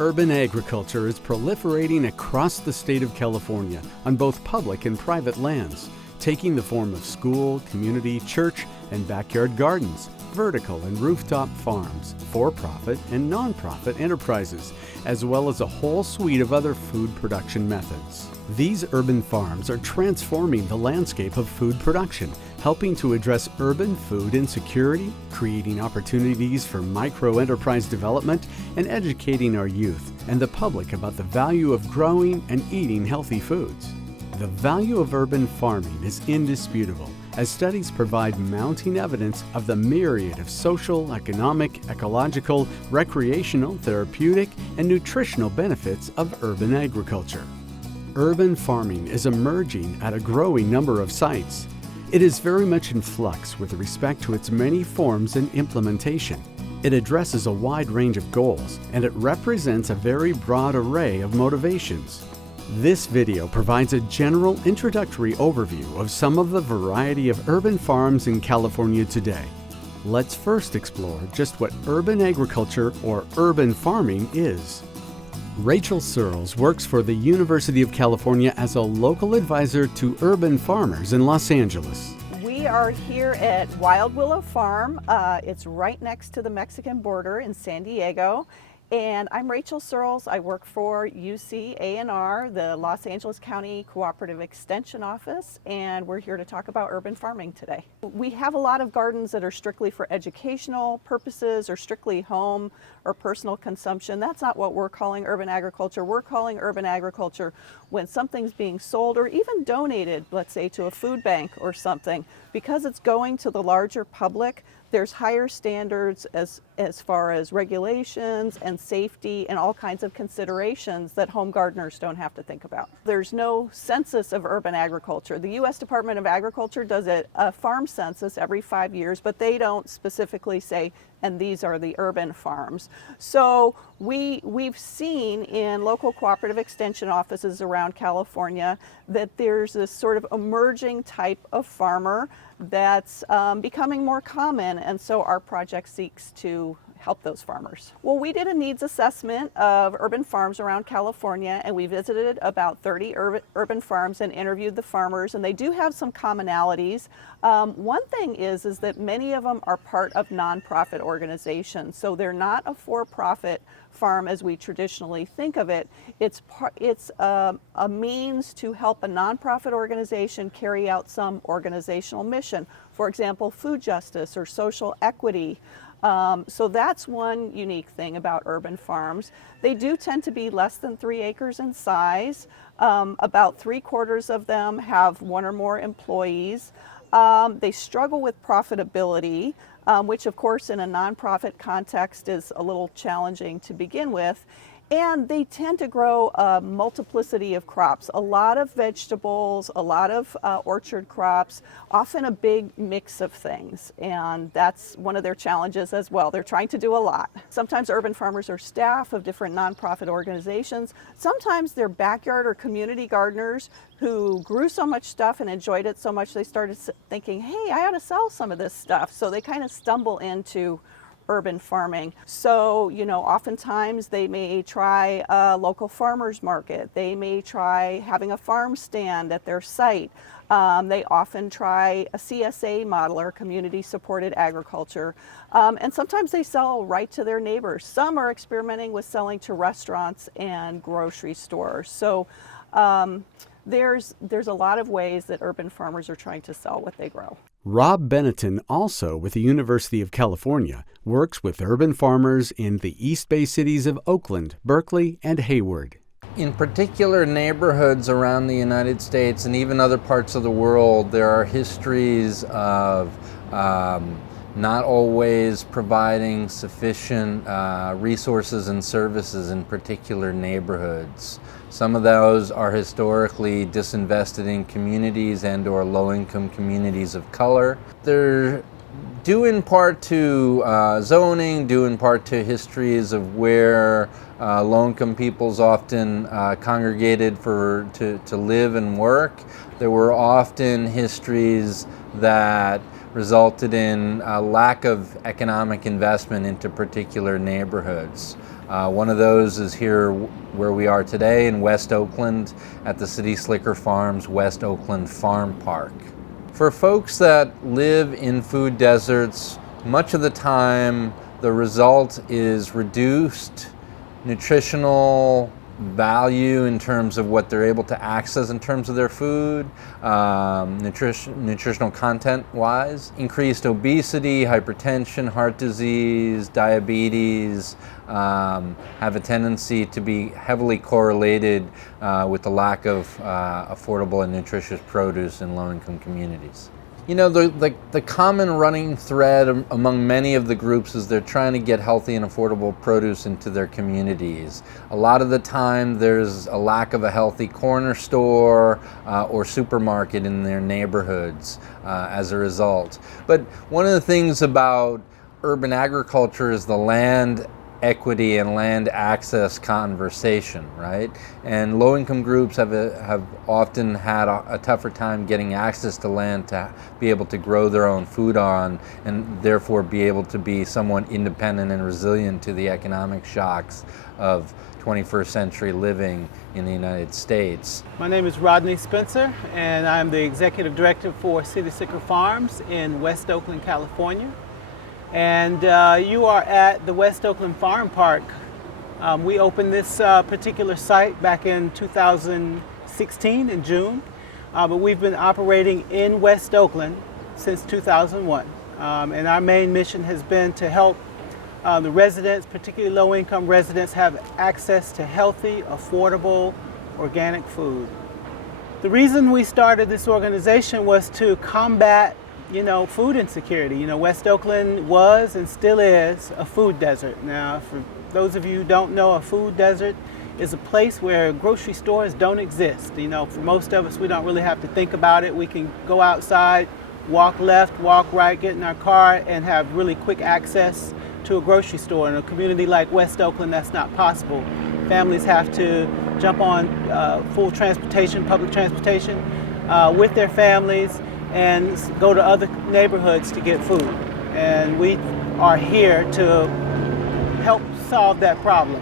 Urban agriculture is proliferating across the state of California on both public and private lands, taking the form of school, community, church, and backyard gardens, vertical and rooftop farms, for-profit and non-profit enterprises, as well as a whole suite of other food production methods. These urban farms are transforming the landscape of food production, helping to address urban food insecurity, creating opportunities for micro-enterprise development, and educating our youth and the public about the value of growing and eating healthy foods. The value of urban farming is indisputable, as studies provide mounting evidence of the myriad of social, economic, ecological, recreational, therapeutic, and nutritional benefits of urban agriculture. Urban farming is emerging at a growing number of sites. It is very much in flux with respect to its many forms and implementation. It addresses a wide range of goals, and it represents a very broad array of motivations. This video provides a general introductory overview of some of the variety of urban farms in California today. Let's first explore just what urban agriculture or urban farming is. Rachel Searles works for the University of California as a local advisor to urban farmers in Los Angeles. We are here at Wild Willow Farm. It's right next to the Mexican border in San Diego. And I'm Rachel Searles. I work for UC-A&R, the Los Angeles County Cooperative Extension Office, and we're here to talk about urban farming today. We have a lot of gardens that are strictly for educational purposes or strictly home or personal consumption. That's not what we're calling urban agriculture. We're calling urban agriculture when something's being sold or even donated, let's say, to a food bank or something. Because it's going to the larger public, there's higher standards as far as regulations and safety and all kinds of considerations that home gardeners don't have to think about. There's no census of urban agriculture. The U.S. Department of Agriculture does a farm census every 5 years, but they don't specifically say, and these are the urban farms. So we've seen in local cooperative extension offices around California that there's this sort of emerging type of farmer that's becoming more common, and so our project seeks to help those farmers. Well, we did a needs assessment of urban farms around California, and we visited about 30 urban farms and interviewed the farmers, and they do have some commonalities. One thing is that many of them are part of nonprofit organizations, so they're not a for-profit farm as we traditionally think of it. It's a means to help a nonprofit organization carry out some organizational mission. For example, food justice or social equity. So that's one unique thing about urban farms. They do tend to be less than 3 acres in size. About 3/4 of them have 1 or more employees. They struggle with profitability, which of course in a nonprofit context is a little challenging to begin with. And they tend to grow a multiplicity of crops, a lot of vegetables, a lot of orchard crops, often a big mix of things. And that's one of their challenges as well. They're trying to do a lot. Sometimes urban farmers are staff of different nonprofit organizations. Sometimes they're backyard or community gardeners who grew so much stuff and enjoyed it so much they started thinking, hey, I ought to sell some of this stuff. So they kind of stumble into urban farming. So, oftentimes they may try a local farmers market. They may try having a farm stand at their site. They often try a CSA model or community supported agriculture. And sometimes they sell right to their neighbors. Some are experimenting with selling to restaurants and grocery stores. So there's a lot of ways that urban farmers are trying to sell what they grow. Rob Benetton, also with the University of California, works with urban farmers in the East Bay cities of Oakland, Berkeley, and Hayward. In particular neighborhoods around the United States and even other parts of the world, there are histories of not always providing sufficient resources and services in particular neighborhoods. Some of those are historically disinvested in communities and or low-income communities of color. They're due in part to zoning, due in part to histories of where low-income peoples often congregated to live and work. There were often histories that resulted in a lack of economic investment into particular neighborhoods. One of those is here where we are today in West Oakland at the City Slicker Farms West Oakland Farm Park. For folks that live in food deserts, much of the time the result is reduced nutritional value in terms of what they're able to access in terms of their food, nutritional content wise, increased obesity, hypertension, heart disease, diabetes, have a tendency to be heavily correlated with the lack of affordable and nutritious produce in low-income communities. You know, the common running thread among many of the groups is they're trying to get healthy and affordable produce into their communities. A lot of the time there's a lack of a healthy corner store or supermarket in their neighborhoods as a result. But one of the things about urban agriculture is the land equity and land access conversation, right? And low-income groups have often had a tougher time getting access to land to be able to grow their own food on, and therefore be able to be somewhat independent and resilient to the economic shocks of 21st century living in the United States. My name is Rodney Spencer, and I'm the Executive Director for City Slicker Farms in West Oakland, California. And you are at the West Oakland Farm Park. We opened this particular site back in 2016 in June, but we've been operating in West Oakland since 2001. And our main mission has been to help the residents, particularly low-income residents, have access to healthy, affordable, organic food. The reason we started this organization was to combat food insecurity. West Oakland was and still is a food desert. Now, for those of you who don't know, a food desert is a place where grocery stores don't exist. For most of us, we don't really have to think about it. We can go outside, walk left, walk right, get in our car, and have really quick access to a grocery store. In a community like West Oakland, that's not possible. Families have to jump on full transportation, public transportation, with their families, and go to other neighborhoods to get food. And we are here to help solve that problem.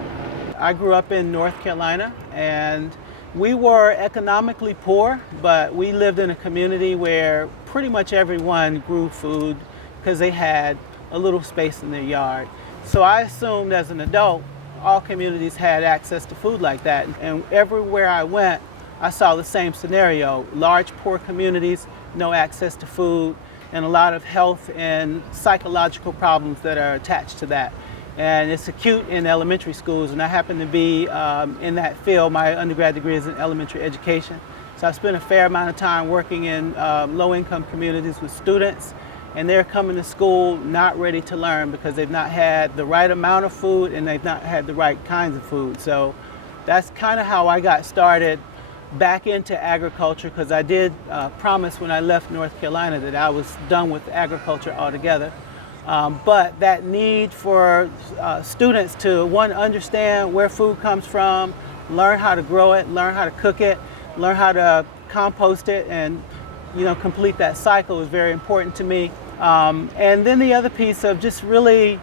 I grew up in North Carolina, and we were economically poor, but we lived in a community where pretty much everyone grew food because they had a little space in their yard. So I assumed as an adult, all communities had access to food like that. And everywhere I went, I saw the same scenario. Large, poor communities, no access to food, and a lot of health and psychological problems that are attached to that. And it's acute in elementary schools, and I happen to be in that field. My undergrad degree is in elementary education. So I spent a fair amount of time working in low-income communities with students, and they're coming to school not ready to learn because they've not had the right amount of food and they've not had the right kinds of food. So that's kind of how I got started back into agriculture, because I did promise when I left North Carolina that I was done with agriculture altogether. But that need for students to, one, understand where food comes from, learn how to grow it, learn how to cook it, learn how to compost it, and complete that cycle is very important to me. And then the other piece of just really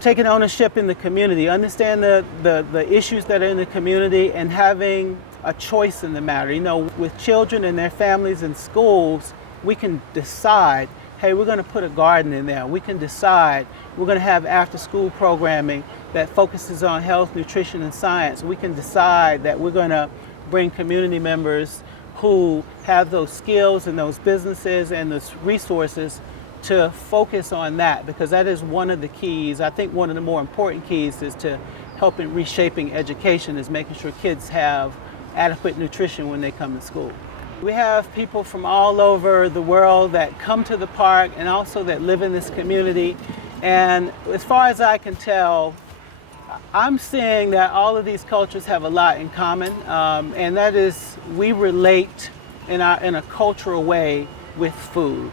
taking ownership in the community, understand the issues that are in the community, and having a choice in the matter. With children and their families in schools, we can decide, hey, we're going to put a garden in there. We can decide we're going to have after-school programming that focuses on health, nutrition, and science. We can decide that we're going to bring community members who have those skills and those businesses and those resources to focus on that, because that is one of the keys. I think one of the more important keys is to help in reshaping education, is making sure kids have adequate nutrition when they come to school. We have people from all over the world that come to the park and also that live in this community. And as far as I can tell, I'm seeing that all of these cultures have a lot in common, and that is we relate in a cultural way with food.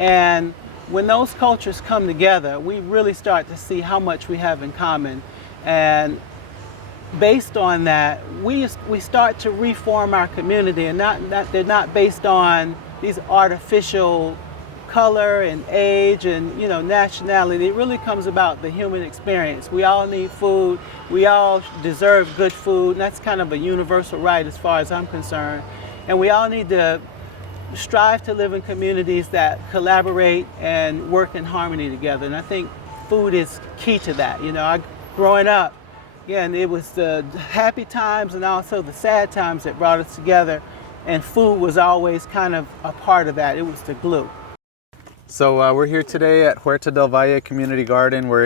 And when those cultures come together, we really start to see how much we have in common. And based on that, we start to reform our community, and they're not based on these artificial color and age and nationality. It really comes about the human experience. We all need food. We all deserve good food, and that's kind of a universal right as far as I'm concerned. And we all need to strive to live in communities that collaborate and work in harmony together. And I think food is key to that. Growing up, again, it was the happy times and also the sad times that brought us together. And food was always kind of a part of that. It was the glue. So we're here today at Huerta del Valle Community Garden. We're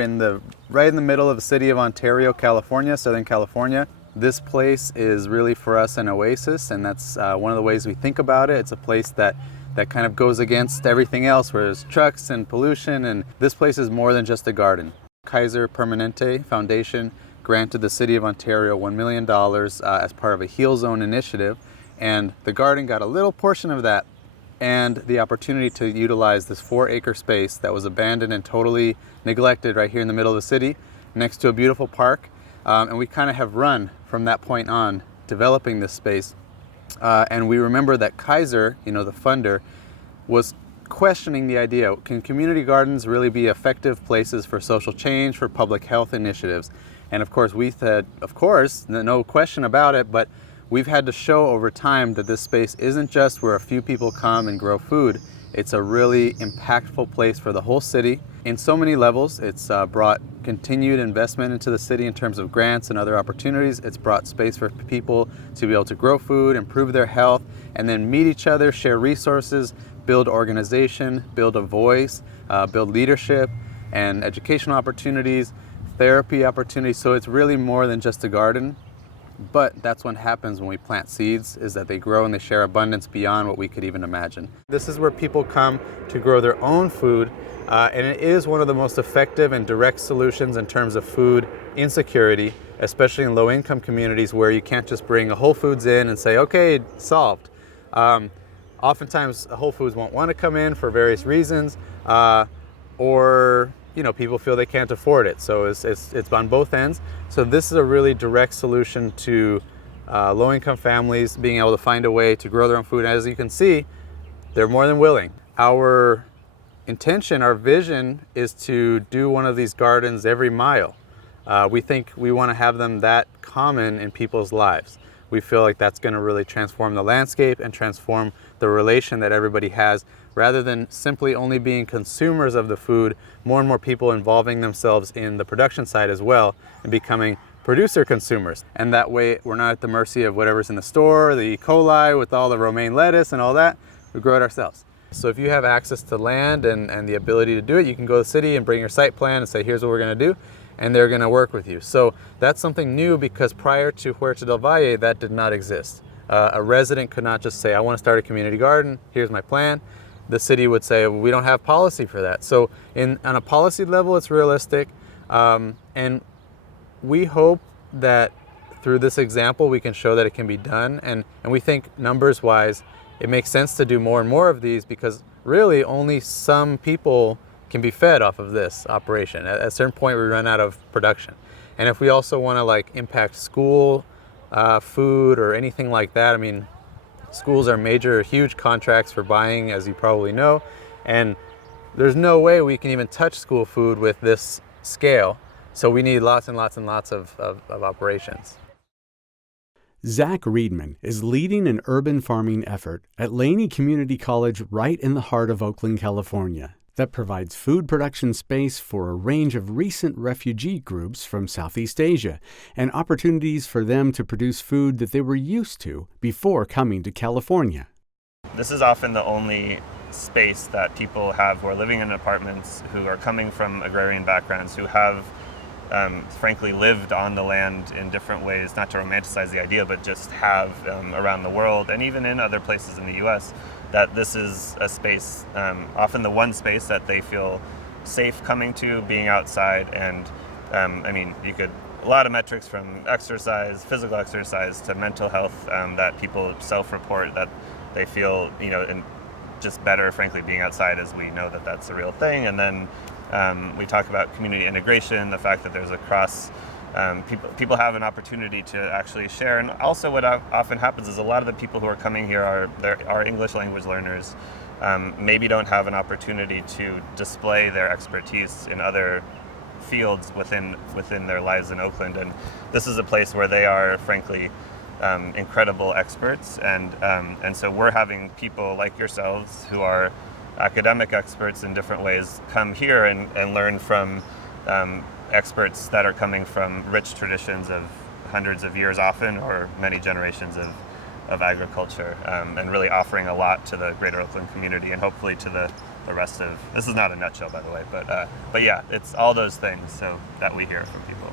right in the middle of the city of Ontario, California, Southern California. This place is really for us an oasis, and that's one of the ways we think about it. It's a place that kind of goes against everything else, where there's trucks and pollution, and this place is more than just a garden. Kaiser Permanente Foundation granted the city of Ontario $1 million as part of a Heal Zone initiative, and the garden got a little portion of that and the opportunity to utilize this 4-acre space that was abandoned and totally neglected right here in the middle of the city next to a beautiful park. And we kind of have run from that point on developing this space. And we remember that Kaiser, the funder, was questioning the idea, can community gardens really be effective places for social change, for public health initiatives? And of course we said, of course, no question about it, but we've had to show over time that this space isn't just where a few people come and grow food. It's a really impactful place for the whole city. In so many levels, it's brought continued investment into the city in terms of grants and other opportunities. It's brought space for people to be able to grow food, improve their health, and then meet each other, share resources, build organization, build a voice, build leadership and educational opportunities, therapy opportunities. So it's really more than just a garden. But that's what happens when we plant seeds, is that they grow and they share abundance beyond what we could even imagine. This is where people come to grow their own food, and it is one of the most effective and direct solutions in terms of food insecurity, especially in low-income communities where you can't just bring a Whole Foods in and say, okay, solved. Oftentimes, Whole Foods won't want to come in for various reasons, or people feel they can't afford it. So it's on both ends. So this is a really direct solution to low-income families being able to find a way to grow their own food. As you can see, they're more than willing. Our intention, our vision, is to do one of these gardens every mile. We think we want to have them that common in people's lives. We feel like that's going to really transform the landscape and transform the relation that everybody has. Rather than simply only being consumers of the food, more and more people involving themselves in the production side as well and becoming producer consumers. And that way we're not at the mercy of whatever's in the store, the E. coli with all the romaine lettuce and all that. We grow it ourselves. So if you have access to land and the ability to do it, you can go to the city and bring your site plan and say, here's what we're going to do, and they're going to work with you. So that's something new, because prior to Huerta del Valle, that did not exist. A resident could not just say, I want to start a community garden, here's my plan. The city would say, well, we don't have policy for that. So on a policy level, it's realistic. And we hope that through this example, we can show that it can be done. And we think numbers wise, it makes sense to do more and more of these, because really only some people can be fed off of this operation. At a certain point, we run out of production. And if we also want to impact school food or anything like that, I mean, schools are huge contracts for buying, as you probably know, and there's no way we can even touch school food with this scale. So we need lots and lots and lots of operations. Zach Reedman is leading an urban farming effort at Laney Community College right in the heart of Oakland, California, that provides food production space for a range of recent refugee groups from Southeast Asia and opportunities for them to produce food that they were used to before coming to California. This is often the only space that people have who are living in apartments, who are coming from agrarian backgrounds, who have frankly lived on the land in different ways, not to romanticize the idea, but just have around the world and even in other places in the US, that this is a space, often the one space that they feel safe coming to, being outside. And I mean, a lot of metrics from exercise, physical exercise, to mental health that people self-report that they feel, and just better, frankly, being outside, as we know that that's a real thing. And then we talk about community integration, the fact that there's a cross, people have an opportunity to actually share. And also what often happens is a lot of the people who are coming here are English language learners maybe don't have an opportunity to display their expertise in other fields within their lives in Oakland. And this is a place where they are, frankly, incredible experts. And so we're having people like yourselves who are academic experts in different ways come here and learn from experts that are coming from rich traditions of hundreds of years often, or many generations of agriculture, and really offering a lot to the greater Oakland community and hopefully to the rest of, this is not a nutshell by the way, but yeah, it's all those things so that we hear from people.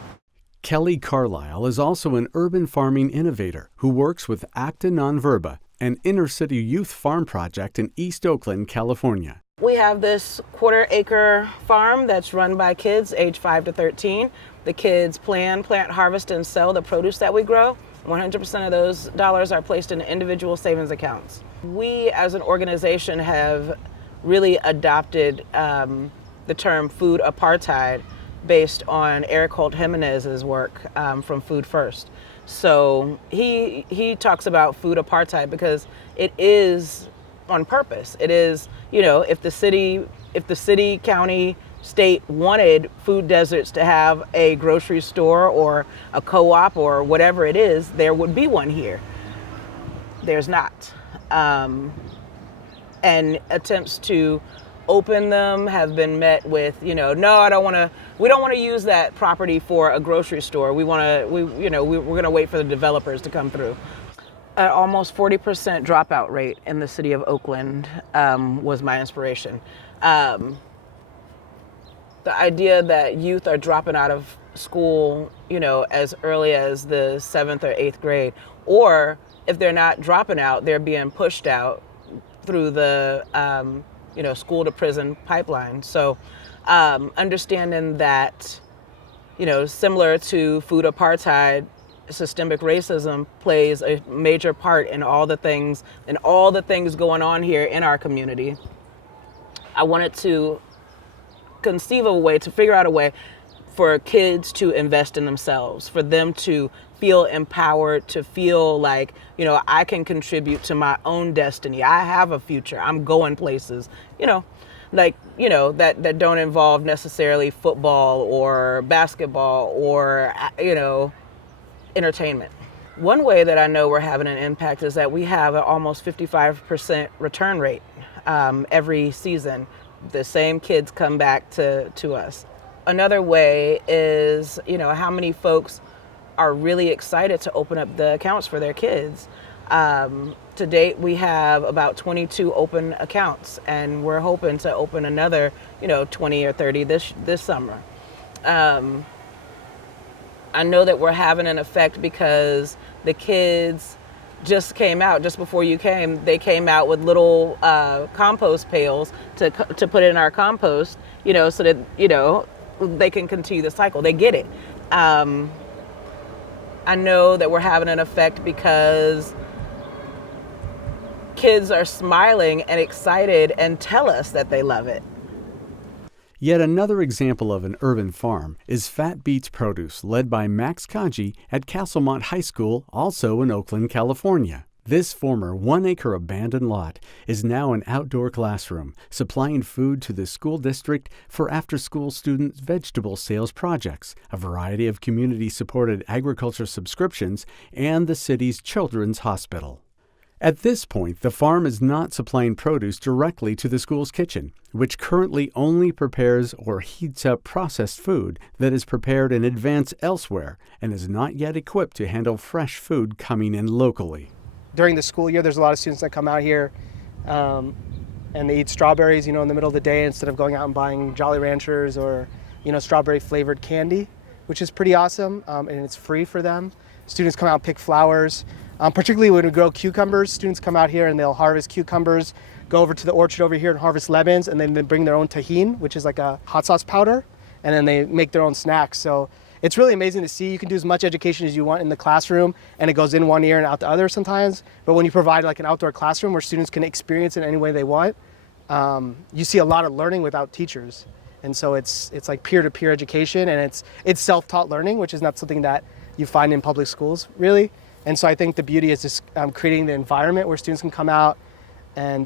Kelly Carlisle is also an urban farming innovator who works with Acta Non Verba, an inner-city youth farm project in East Oakland, California. We have this 1/4 acre farm that's run by kids age 5 to 13. The kids plant, harvest, and sell the produce that we grow. 100% of those dollars are placed in individual savings accounts. We as an organization have really adopted the term food apartheid based on Eric Holt Jimenez's work from Food First. So he talks about food apartheid because it is on purpose. It is, if the city, county, state wanted food deserts to have a grocery store or a co-op or whatever it is, there would be one here. There's not. And attempts to open them have been met with, no, we don't want to use that property for a grocery store. We're going to wait for the developers to come through. At almost 40% dropout rate in the city of Oakland was my inspiration. The idea that youth are dropping out of school, as early as the 7th or 8th grade, or if they're not dropping out, they're being pushed out through the, school to prison pipeline. So understanding that, similar to food apartheid, systemic racism plays a major part in all the things going on here in our community. I wanted to conceive of a way, to figure out a way for kids to invest in themselves, for them to feel empowered, to feel like, I can contribute to my own destiny. I have a future. I'm going places, that don't involve necessarily football or basketball or, entertainment. One way that I know we're having an impact is that we have an almost 55% return rate every season. The same kids come back to us. Another way is, how many folks are really excited to open up the accounts for their kids. To date, we have about 22 open accounts, and we're hoping to open another, 20 or 30 this summer. I know that we're having an effect because the kids just before you came, they came out with little compost pails to put in our compost, so that, they can continue the cycle. They get it. I know that we're having an effect because kids are smiling and excited and tell us that they love it. Yet another example of an urban farm is Fat Beats Produce, led by Max Kaji at Castlemont High School, also in Oakland, California. This former 1-acre abandoned lot is now an outdoor classroom, supplying food to the school district for after-school student vegetable sales projects, a variety of community-supported agriculture subscriptions, and the city's children's hospital. At this point, the farm is not supplying produce directly to the school's kitchen, which currently only prepares or heats up processed food that is prepared in advance elsewhere and is not yet equipped to handle fresh food coming in locally. During the school year, there's a lot of students that come out here and they eat strawberries, in the middle of the day instead of going out and buying Jolly Ranchers or, strawberry flavored candy, which is pretty awesome, and it's free for them. Students come out and pick flowers. Particularly when we grow cucumbers, students come out here and they'll harvest cucumbers, go over to the orchard over here and harvest lemons, and then they bring their own tahini, which is like a hot sauce powder, and then they make their own snacks. So it's really amazing to see. You can do as much education as you want in the classroom, and it goes in one ear and out the other sometimes. But when you provide like an outdoor classroom where students can experience it any way they want, you see a lot of learning without teachers. And so it's like peer-to-peer education, and it's self-taught learning, which is not something that you find in public schools, really. And so I think the beauty is just creating the environment where students can come out, and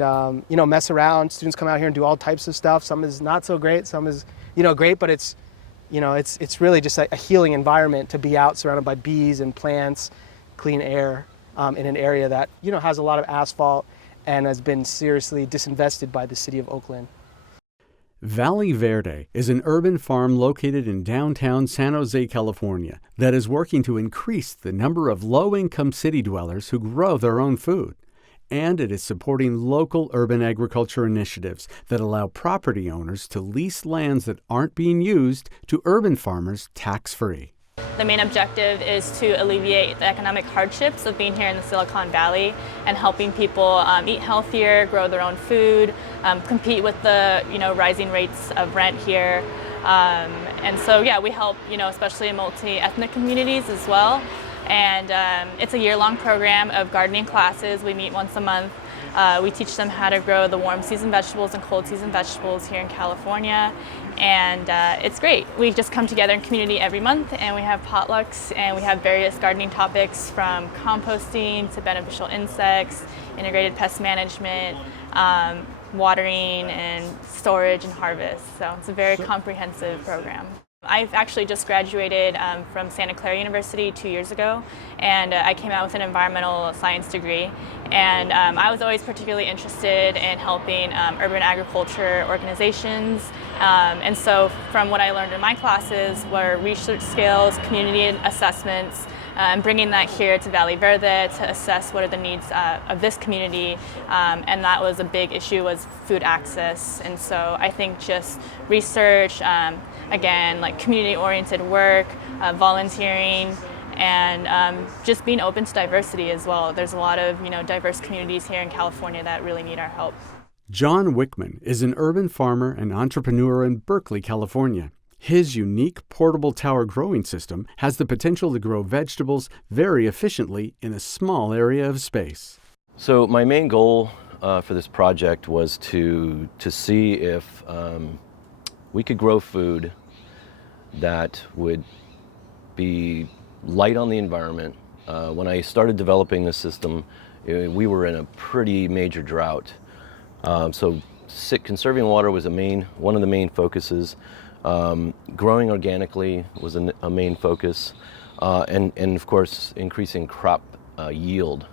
mess around. Students come out here and do all types of stuff. Some is not so great, some is great, but it's really just a healing environment to be out surrounded by bees and plants, clean air, in an area that has a lot of asphalt and has been seriously disinvested by the city of Oakland. Valley Verde is an urban farm located in downtown San Jose, California, that is working to increase the number of low-income city dwellers who grow their own food. And it is supporting local urban agriculture initiatives that allow property owners to lease lands that aren't being used to urban farmers tax-free. The main objective is to alleviate the economic hardships of being here in the Silicon Valley and helping people eat healthier, grow their own food, compete with the rising rates of rent here. And so we help especially in multi-ethnic communities as well. And it's a year-long program of gardening classes. We meet once a month. We teach them how to grow the warm season vegetables and cold season vegetables here in California. And it's great. We just come together in community every month and we have potlucks and we have various gardening topics from composting to beneficial insects, integrated pest management, watering and storage and harvest. So it's a very comprehensive program. I've actually just graduated from Santa Clara University 2 years ago, and I came out with an environmental science degree. And I was always particularly interested in helping urban agriculture organizations. And so from what I learned in my classes were research skills, community assessments, and bringing that here to Valley Verde to assess what are the needs of this community. And that was a big issue, was food access. And so I think just research, again, like community-oriented work, volunteering, and just being open to diversity as well. There's a lot of diverse communities here in California that really need our help. John Wickman is an urban farmer and entrepreneur in Berkeley, California. His unique portable tower growing system has the potential to grow vegetables very efficiently in a small area of space. So my main goal for this project was to see if we could grow food that would be light on the environment. When I started developing this system, we were in a pretty major drought. So conserving water was one of the main focuses. Growing organically was a main focus, and of course increasing crop yield,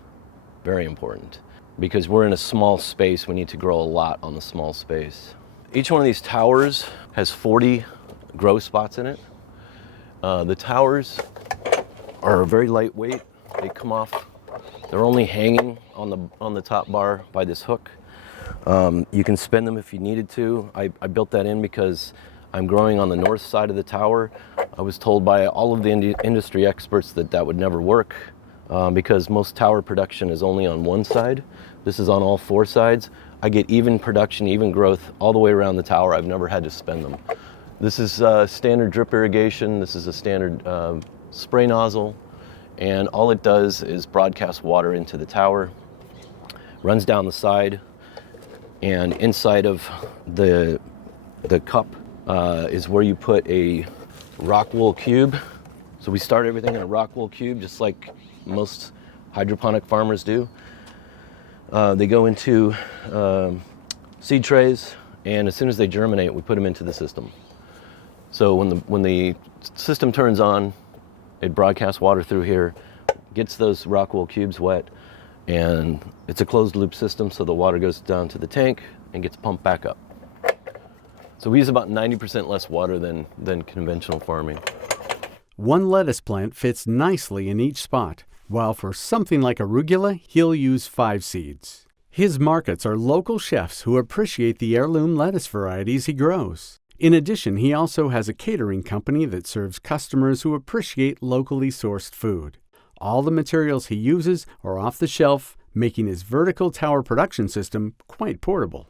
very important. Because we're in a small space, we need to grow a lot on the small space. Each one of these towers has 40 grow spots in it. The towers are very lightweight. They come off, they're only hanging on the top bar by this hook. You can spin them if you needed to. I built that in because I'm growing on the north side of the tower. I was told by all of the industry experts that would never work because most tower production is only on one side. This is on all four sides. I get even production, even growth all the way around the tower. I've never had to spin them. This is standard drip irrigation. This is a standard spray nozzle. And all it does is broadcast water into the tower, runs down the side, and inside of the cup is where you put a rock wool cube. So we start everything in a rock wool cube, just like most hydroponic farmers do. They go into seed trays, and as soon as they germinate, we put them into the system. So when the system turns on, it broadcasts water through here, gets those rock wool cubes wet, and it's a closed loop system, so the water goes down to the tank and gets pumped back up. So we use about 90% less water than conventional farming. One lettuce plant fits nicely in each spot, while for something like arugula, he'll use 5 seeds. His markets are local chefs who appreciate the heirloom lettuce varieties he grows. In addition, he also has a catering company that serves customers who appreciate locally sourced food. All the materials he uses are off the shelf, making his vertical tower production system quite portable.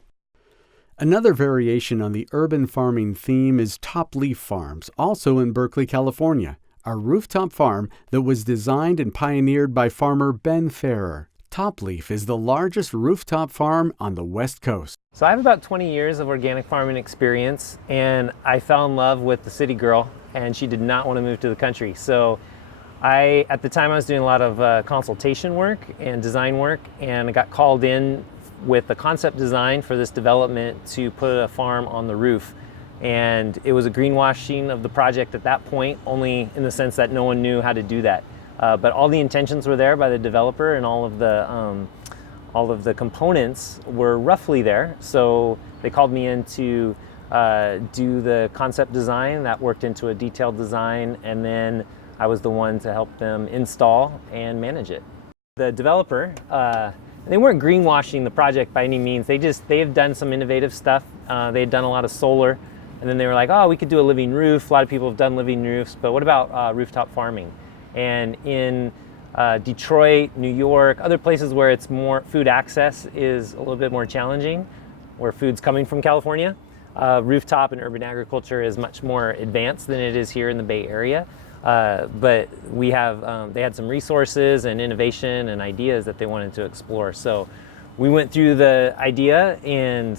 Another variation on the urban farming theme is Top Leaf Farms, also in Berkeley, California, a rooftop farm that was designed and pioneered by farmer Ben Ferrer. Top Leaf is the largest rooftop farm on the West Coast. So I have about 20 years of organic farming experience, and I fell in love with the city girl, and she did not want to move to the country. So at the time I was doing a lot of consultation work and design work, and I got called in with the concept design for this development to put a farm on the roof. And it was a greenwashing of the project at that point, only in the sense that no one knew how to do that. But all the intentions were there by the developer, and all of the components were roughly there. So they called me in to do the concept design. That worked into a detailed design, and then I was the one to help them install and manage it. The developer, they weren't greenwashing the project by any means. They have done some innovative stuff. They had done a lot of solar, and then they were like, oh, we could do a living roof. A lot of people have done living roofs, but what about rooftop farming? And in Detroit, New York, other places where it's more food access is a little bit more challenging, where food's coming from California, rooftop and urban agriculture is much more advanced than it is here in the Bay Area. But we have, they had some resources and innovation and ideas that they wanted to explore. So we went through the idea, and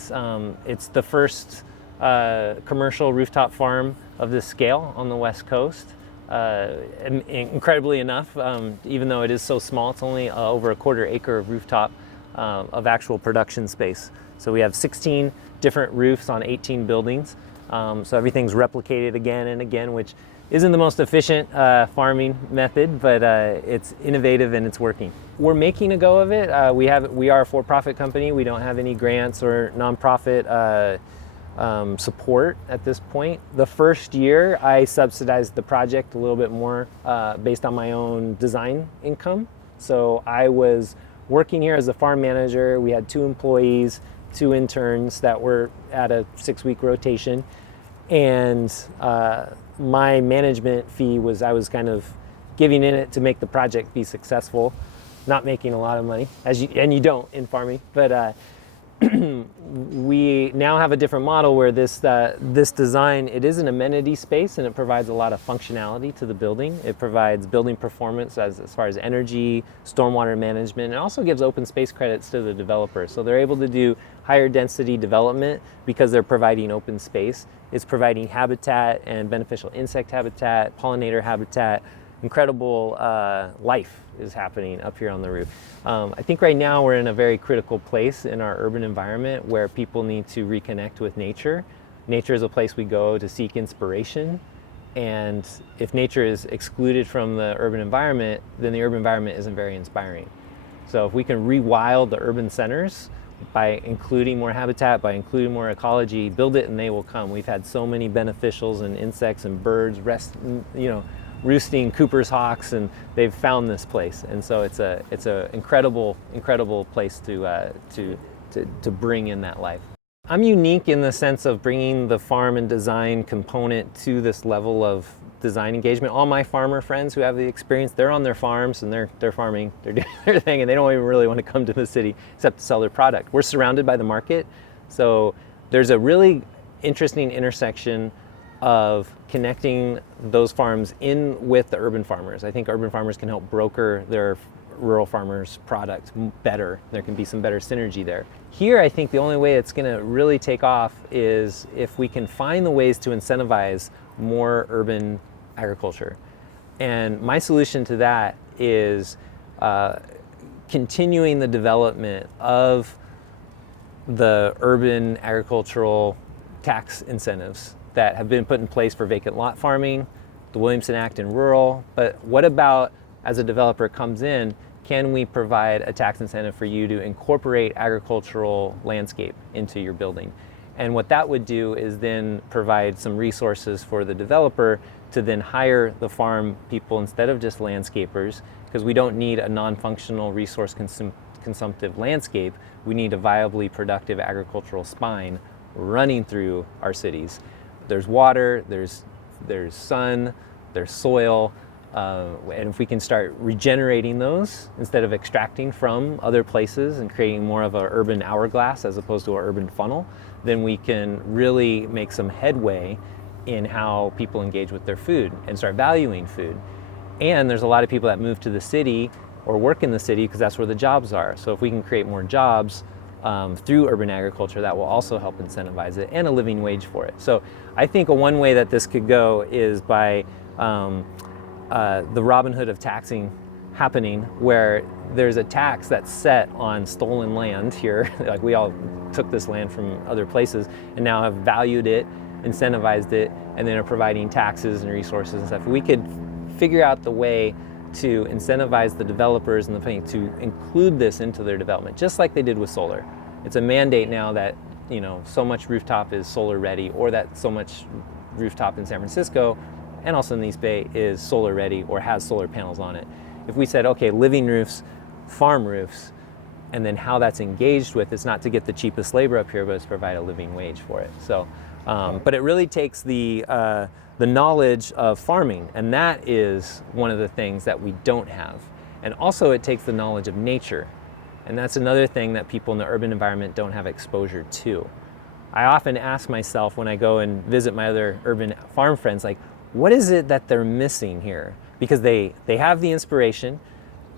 it's the first commercial rooftop farm of this scale on the West Coast. Incredibly enough, even though it is so small, it's only over a quarter acre of rooftop of actual production space. So we have 16 different roofs on 18 buildings. So everything's replicated again and again, which isn't the most efficient farming method, but it's innovative and it's working. We're making a go of it. We are a for-profit company. We don't have any grants or nonprofit support at this point. The first year I subsidized the project a little bit more based on my own design income. So I was working here as a farm manager. We had 2 employees, 2 interns that were at a 6-week rotation. And my management fee was, I was kind of giving in it to make the project be successful, not making a lot of money, and you don't in farming, but we now have a different model where this design, it is an amenity space and it provides a lot of functionality to the building. It provides building performance as far as energy, stormwater management. It also gives open space credits to the developer. So they're able to do higher density development because they're providing open space. It's providing habitat and beneficial insect habitat, pollinator habitat. Incredible life is happening up here on the roof. I think right now we're in a very critical place in our urban environment where people need to reconnect with nature. Nature is a place we go to seek inspiration, and if nature is excluded from the urban environment, then the urban environment isn't very inspiring. So if we can rewild the urban centers by including more habitat, by including more ecology, build it and they will come. We've had so many beneficials and insects and birds roosting Cooper's hawks, and they've found this place, and so it's a incredible place to bring in that life. I'm unique in the sense of bringing the farm and design component to this level of design engagement. All my farmer friends who have the experience, they're on their farms and they're farming, they're doing their thing, and they don't even really want to come to the city except to sell their product. We're surrounded by the market, so there's a really interesting intersection of connecting those farms in with the urban farmers. I think urban farmers can help broker their rural farmers' product better. There can be some better synergy there. Here, I think the only way it's going to really take off is if we can find the ways to incentivize more urban agriculture. And my solution to that is continuing the development of the urban agricultural tax incentives that have been put in place for vacant lot farming, the Williamson Act in rural. But what about, as a developer comes in, can we provide a tax incentive for you to incorporate agricultural landscape into your building? And what that would do is then provide some resources for the developer to then hire the farm people instead of just landscapers, because we don't need a non-functional resource consumptive landscape. We need a viably productive agricultural spine running through our cities. There's water, there's sun, there's soil, and if we can start regenerating those instead of extracting from other places and creating more of an urban hourglass as opposed to an urban funnel, then we can really make some headway in how people engage with their food and start valuing food. And there's a lot of people that move to the city or work in the city because that's where the jobs are. So if we can create more jobs through urban agriculture, that will also help incentivize it, and a living wage for it. So I think one way that this could go is by the Robin Hood of taxing happening where there's a tax that's set on stolen land here. Like we all took this land from other places and now have valued it, incentivized it, and then are providing taxes and resources and stuff. If we could figure out the way to incentivize the developers and the planning to include this into their development, just like they did with solar. It's a mandate now that, you know, so much rooftop is solar ready, or that so much rooftop in San Francisco and also in the East Bay is solar ready or has solar panels on it. If we said, okay, living roofs, farm roofs, and then how that's engaged with, it's not to get the cheapest labor up here, but it's to provide a living wage for it. So, but it really takes the knowledge of farming, and that is one of the things that we don't have. And also it takes the knowledge of nature, and that's another thing that people in the urban environment don't have exposure to. I often ask myself when I go and visit my other urban farm friends, like, what is it that they're missing here? Because they have the inspiration,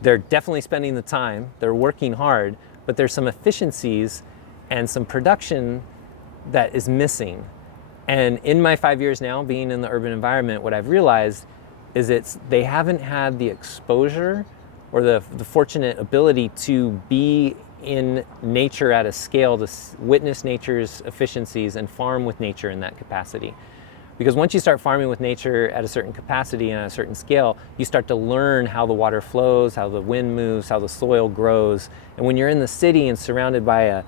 they're definitely spending the time, they're working hard, but there's some efficiencies and some production that is missing. And in my 5 years now being in the urban environment, what I've realized is they haven't had the exposure or the fortunate ability to be in nature at a scale to witness nature's efficiencies and farm with nature in that capacity. Because once you start farming with nature at a certain capacity and at a certain scale, you start to learn how the water flows, how the wind moves, how the soil grows. And when you're in the city and surrounded by a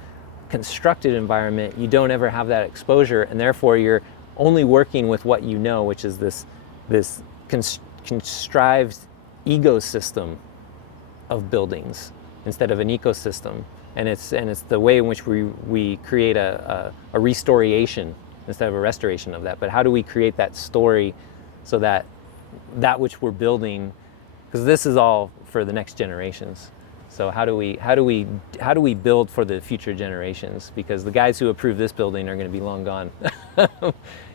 constructed environment, you don't ever have that exposure, and therefore you're only working with what you know, which is this contrived ecosystem of buildings instead of an ecosystem. And it's the way in which we create a restoration instead of a restoration of that. But how do we create that story so that which we're building, because this is all for the next generations. So how do we build for the future generations? Because the guys who approve this building are going to be long gone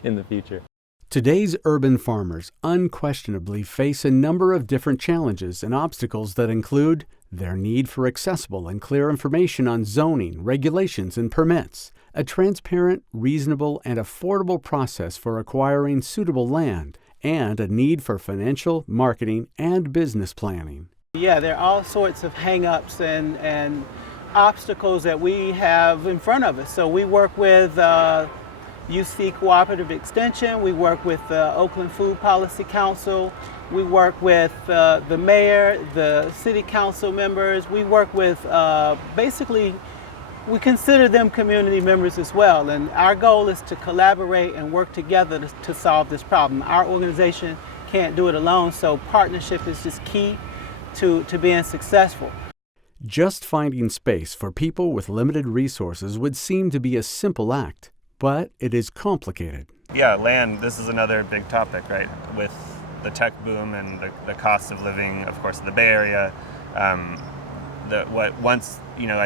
in the future. Today's urban farmers unquestionably face a number of different challenges and obstacles that include their need for accessible and clear information on zoning, regulations, and permits, a transparent, reasonable, and affordable process for acquiring suitable land, and a need for financial, marketing, and business planning. Yeah, there are all sorts of hang-ups and obstacles that we have in front of us. So we work with UC Cooperative Extension, we work with the Oakland Food Policy Council, we work with the mayor, the city council members, we work with basically, we consider them community members as well. And our goal is to collaborate and work together to solve this problem. Our organization can't do it alone, so partnership is just key to being successful. Just finding space for people with limited resources would seem to be a simple act, but it is complicated. Yeah, land, this is another big topic, right? With the tech boom and the cost of living, of course, in the Bay Area. I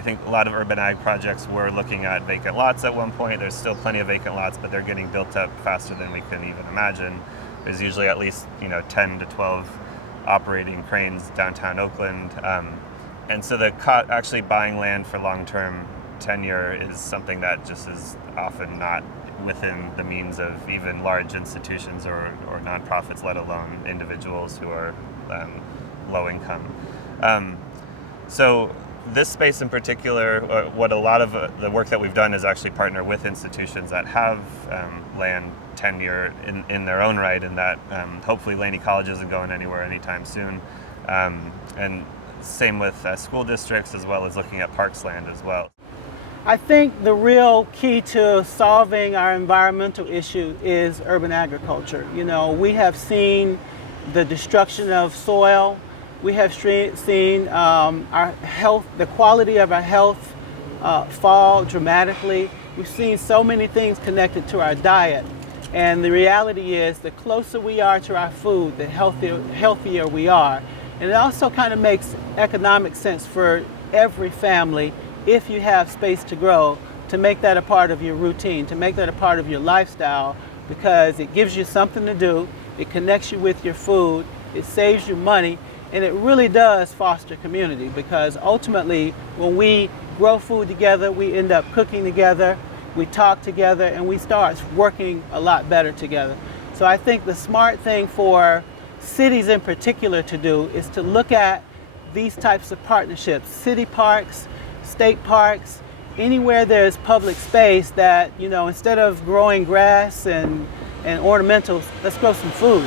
think a lot of urban ag projects were looking at vacant lots at one point. There's still plenty of vacant lots, but they're getting built up faster than we can even imagine. There's usually at least 10 to 12 operating cranes downtown Oakland. And so actually buying land for long-term tenure is something that just is often not within the means of even large institutions or nonprofits, let alone individuals who are low income. So this space in particular, what a lot of the work that we've done is actually partner with institutions that have land tenure in their own right, and that hopefully Laney College isn't going anywhere anytime soon. And same with school districts, as well as looking at parks land as well. I think the real key to solving our environmental issue is urban agriculture. We have seen the destruction of soil. We have seen our health, the quality of our health fall dramatically. We've seen so many things connected to our diet. And the reality is, the closer we are to our food, the healthier we are. And it also kind of makes economic sense for every family, if you have space to grow, to make that a part of your routine, to make that a part of your lifestyle, because it gives you something to do, it connects you with your food, it saves you money, and it really does foster community, because ultimately when we grow food together, we end up cooking together, we talk together, and we start working a lot better together. So I think the smart thing for cities in particular to do is to look at these types of partnerships, city parks, state parks, anywhere there's public space that, instead of growing grass and ornamentals, let's grow some food.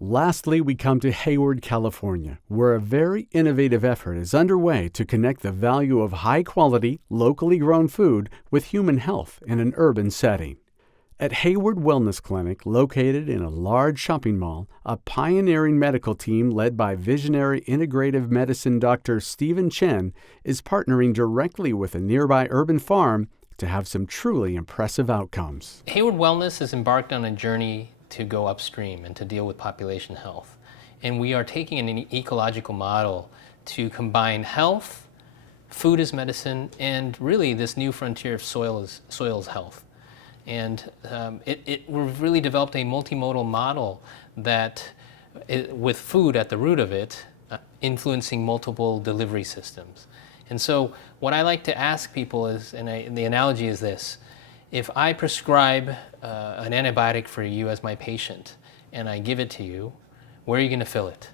Lastly, we come to Hayward, California, where a very innovative effort is underway to connect the value of high-quality, locally grown food with human health in an urban setting. At Hayward Wellness Clinic, located in a large shopping mall, a pioneering medical team led by visionary integrative medicine Dr. Stephen Chen is partnering directly with a nearby urban farm to have some truly impressive outcomes. Hayward Wellness has embarked on a journey to go upstream and to deal with population health. And we are taking an ecological model to combine health, food as medicine, and really this new frontier of soil's health. And we've really developed a multimodal model that, with food at the root of it, influencing multiple delivery systems. And so what I like to ask people is, and the analogy is this: if I prescribe an antibiotic for you as my patient, and I give it to you, where are you going to fill it?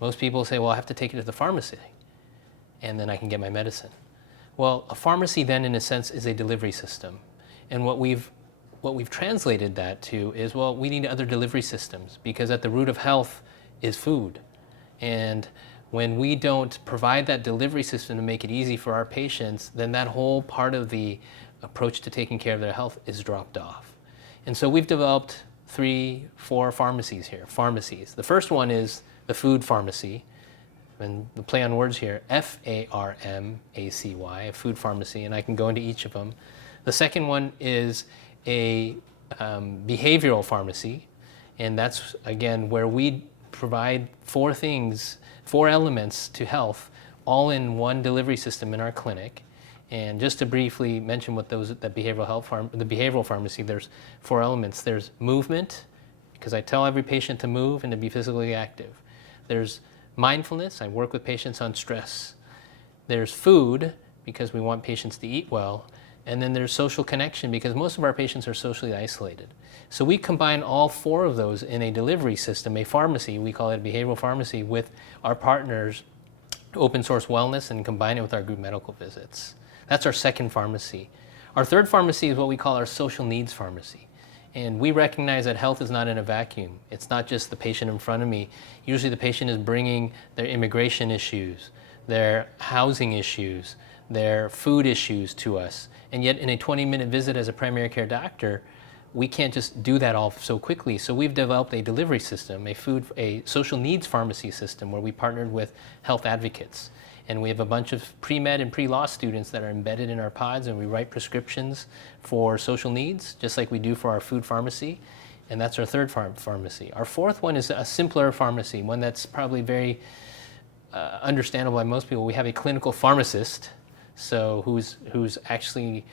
Most people say, well, I have to take it to the pharmacy, and then I can get my medicine. Well, a pharmacy then, in a sense, is a delivery system. And what we've translated that to is, well, we need other delivery systems, because at the root of health is food. And when we don't provide that delivery system to make it easy for our patients, then that whole part of the approach to taking care of their health is dropped off. And so we've developed 3-4 pharmacies here, pharmacies. The first one is the food pharmacy, and the play on words here, F-A-R-M-A-C-Y, a food pharmacy, and I can go into each of them. The second one is a behavioral pharmacy, and that's, again, where we provide 4 elements to health, all in one delivery system in our clinic. And just to briefly mention what the behavioral pharmacy, there's 4 elements. There's movement, because I tell every patient to move and to be physically active. There's mindfulness, I work with patients on stress. There's food, because we want patients to eat well. And then there's social connection, because most of our patients are socially isolated. So we combine all 4 of those in a delivery system, a pharmacy, we call it a behavioral pharmacy, with our partners, Open Source Wellness, and combine it with our group medical visits. That's our second pharmacy. Our third pharmacy is what we call our social needs pharmacy. And we recognize that health is not in a vacuum. It's not just the patient in front of me. Usually the patient is bringing their immigration issues, their housing issues, their food issues to us. And yet in a 20-minute visit as a primary care doctor, we can't just do that all so quickly. So we've developed a delivery system, a social needs pharmacy system, where we partnered with health advocates. And we have a bunch of pre-med and pre-law students that are embedded in our pods, and we write prescriptions for social needs, just like we do for our food pharmacy. And that's our third pharmacy. Our fourth one is a simpler pharmacy, one that's probably very understandable by most people. We have a clinical pharmacist, so who's actually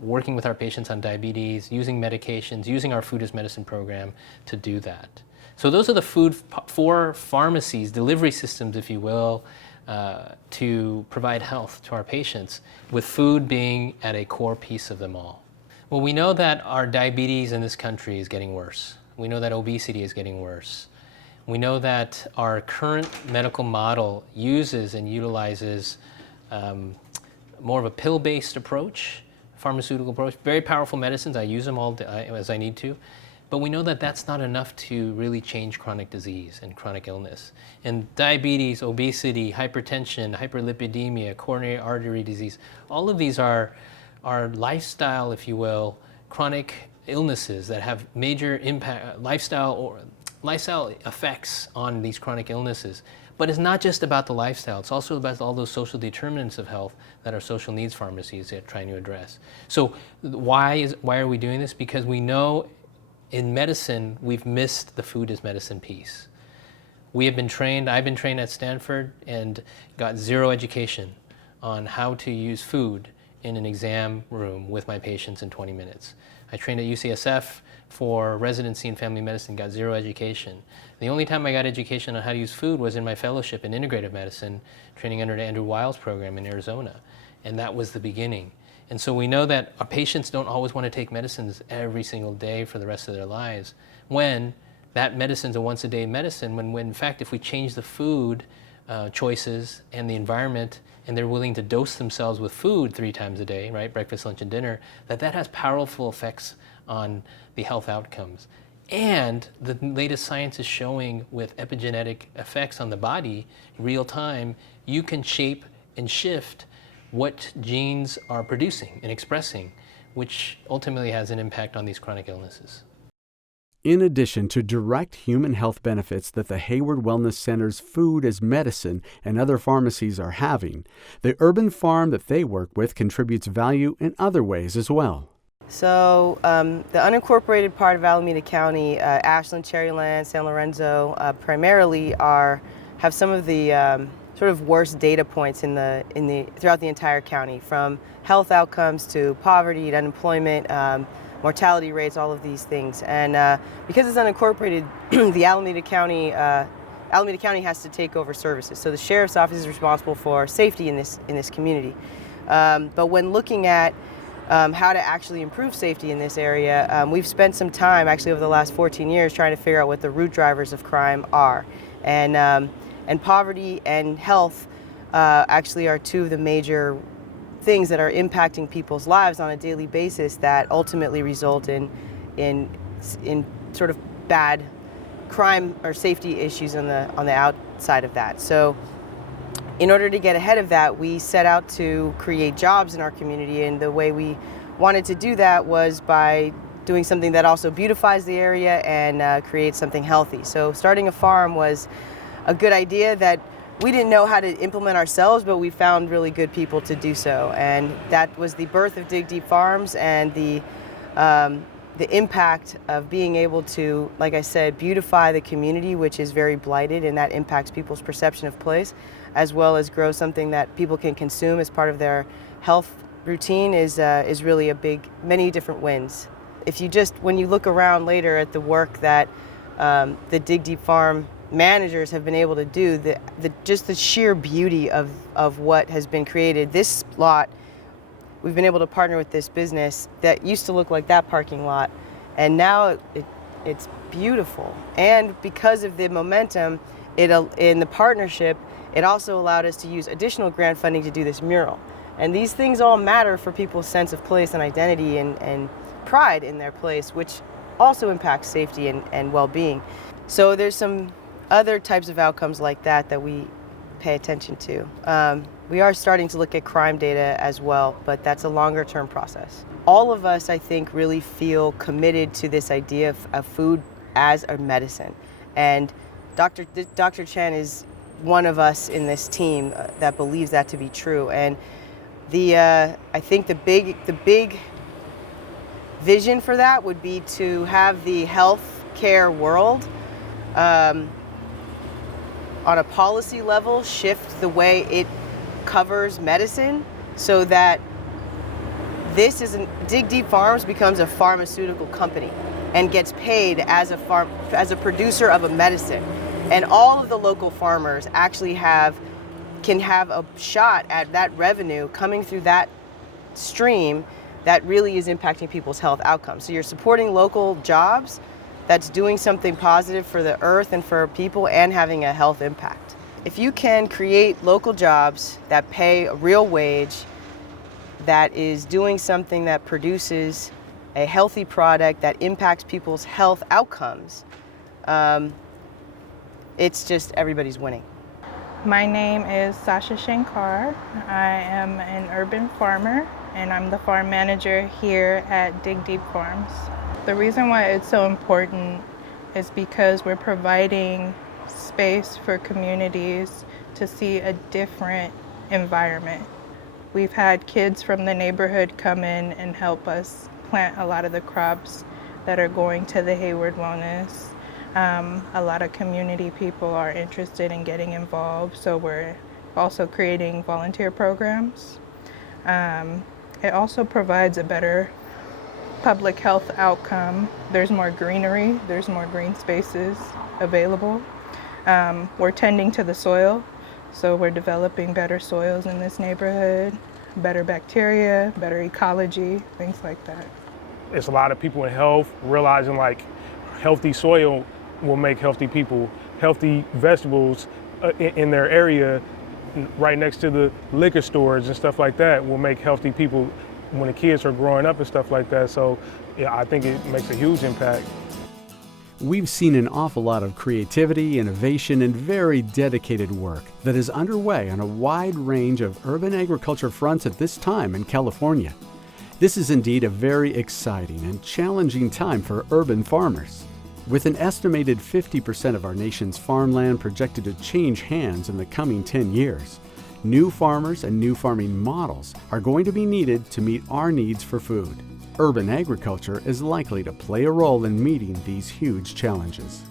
working with our patients on diabetes, using medications, using our food as medicine program to do that. So those are the 4 pharmacies, delivery systems, if you will, to provide health to our patients, with food being at a core piece of them all. Well, we know that our diabetes in this country is getting worse. We know that obesity is getting worse. We know that our current medical model uses and utilizes more of a pill-based approach, pharmaceutical approach, very powerful medicines. I use them all as I need to. But we know that that's not enough to really change chronic disease and chronic illness. And diabetes, obesity, hypertension, hyperlipidemia, coronary artery disease, all of these are lifestyle, if you will, chronic illnesses that have major impact, lifestyle effects on these chronic illnesses. But it's not just about the lifestyle, it's also about all those social determinants of health that our social needs pharmacies are trying to address. So why are we doing this? Because we know in medicine, we've missed the food as medicine piece. I've been trained at Stanford and got 0 education on how to use food in an exam room with my patients in 20 minutes. I trained at UCSF for residency in family medicine, got 0 education. The only time I got education on how to use food was in my fellowship in integrative medicine, training under the Andrew Weil's program in Arizona. And that was the beginning. And so we know that our patients don't always want to take medicines every single day for the rest of their lives, when that medicine's a once-a-day medicine, when in fact, if we change the food choices and the environment, and they're willing to dose themselves with food 3 times a day, right, breakfast, lunch, and dinner, that has powerful effects on the health outcomes. And the latest science is showing with epigenetic effects on the body, real time, you can shape and shift what genes are producing and expressing, which ultimately has an impact on these chronic illnesses. In addition to direct human health benefits that the Hayward Wellness Center's Food as Medicine and other pharmacies are having, the urban farm that they work with contributes value in other ways as well. So the unincorporated part of Alameda County, Ashland, Cherryland, San Lorenzo, primarily have some of the sort of worst data points throughout the entire county, from health outcomes to poverty, to unemployment, mortality rates, all of these things. And because it's unincorporated, the Alameda County has to take over services. So the sheriff's office is responsible for safety in this community. But when looking at how to actually improve safety in this area, we've spent some time actually over the last 14 years trying to figure out what the root drivers of crime are. And poverty and health actually are 2 of the major things that are impacting people's lives on a daily basis that ultimately result in sort of bad crime or safety issues on the outside of that. So in order to get ahead of that, we set out to create jobs in our community, and the way we wanted to do that was by doing something that also beautifies the area and creates something healthy. So starting a farm was a good idea that we didn't know how to implement ourselves, but we found really good people to do so. And that was the birth of Dig Deep Farms, and the impact of being able to, like I said, beautify the community, which is very blighted, and that impacts people's perception of place, as well as grow something that people can consume as part of their health routine is really many different wins. When you look around later at the work that the Dig Deep Farm managers have been able to do, just the sheer beauty of what has been created. This lot, we've been able to partner with this business that used to look like that parking lot, and now it's beautiful. And because of the momentum in the partnership, it also allowed us to use additional grant funding to do this mural. And these things all matter for people's sense of place and identity and pride in their place, which also impacts safety and well-being. So there's some other types of outcomes like that we pay attention to. We are starting to look at crime data as well, but that's a longer term process. All of us, I think, really feel committed to this idea of food as a medicine. And Dr. Chen is one of us in this team that believes that to be true. And I think the big vision for that would be to have the healthcare world on a policy level shift the way it covers medicine, so that Dig Deep Farms becomes a pharmaceutical company and gets paid as a producer of a medicine. And all of the local farmers actually can have a shot at that revenue coming through that stream that really is impacting people's health outcomes. So you're supporting local jobs that's doing something positive for the earth and for people and having a health impact. If you can create local jobs that pay a real wage, that is doing something that produces a healthy product that impacts people's health outcomes, it's just everybody's winning. My name is Sasha Shankar. I am an urban farmer, and I'm the farm manager here at Dig Deep Farms. The reason why it's so important is because we're providing space for communities to see a different environment. We've had kids from the neighborhood come in and help us plant a lot of the crops that are going to the Hayward Wellness. A lot of community people are interested in getting involved, so we're also creating volunteer programs. It also provides a better public health outcome. There's more greenery, there's more green spaces available. We're tending to the soil, so we're developing better soils in this neighborhood, better bacteria, better ecology, things like that. It's a lot of people in health realizing like healthy soil will make healthy people. Healthy vegetables in their area, right next to the liquor stores and stuff like that, will make healthy people when the kids are growing up and stuff like that. So yeah, I think it makes a huge impact. We've seen an awful lot of creativity, innovation, and very dedicated work that is underway on a wide range of urban agriculture fronts at this time in California. This is indeed a very exciting and challenging time for urban farmers. With an estimated 50% of our nation's farmland projected to change hands in the coming 10 years, new farmers and new farming models are going to be needed to meet our needs for food. Urban agriculture is likely to play a role in meeting these huge challenges.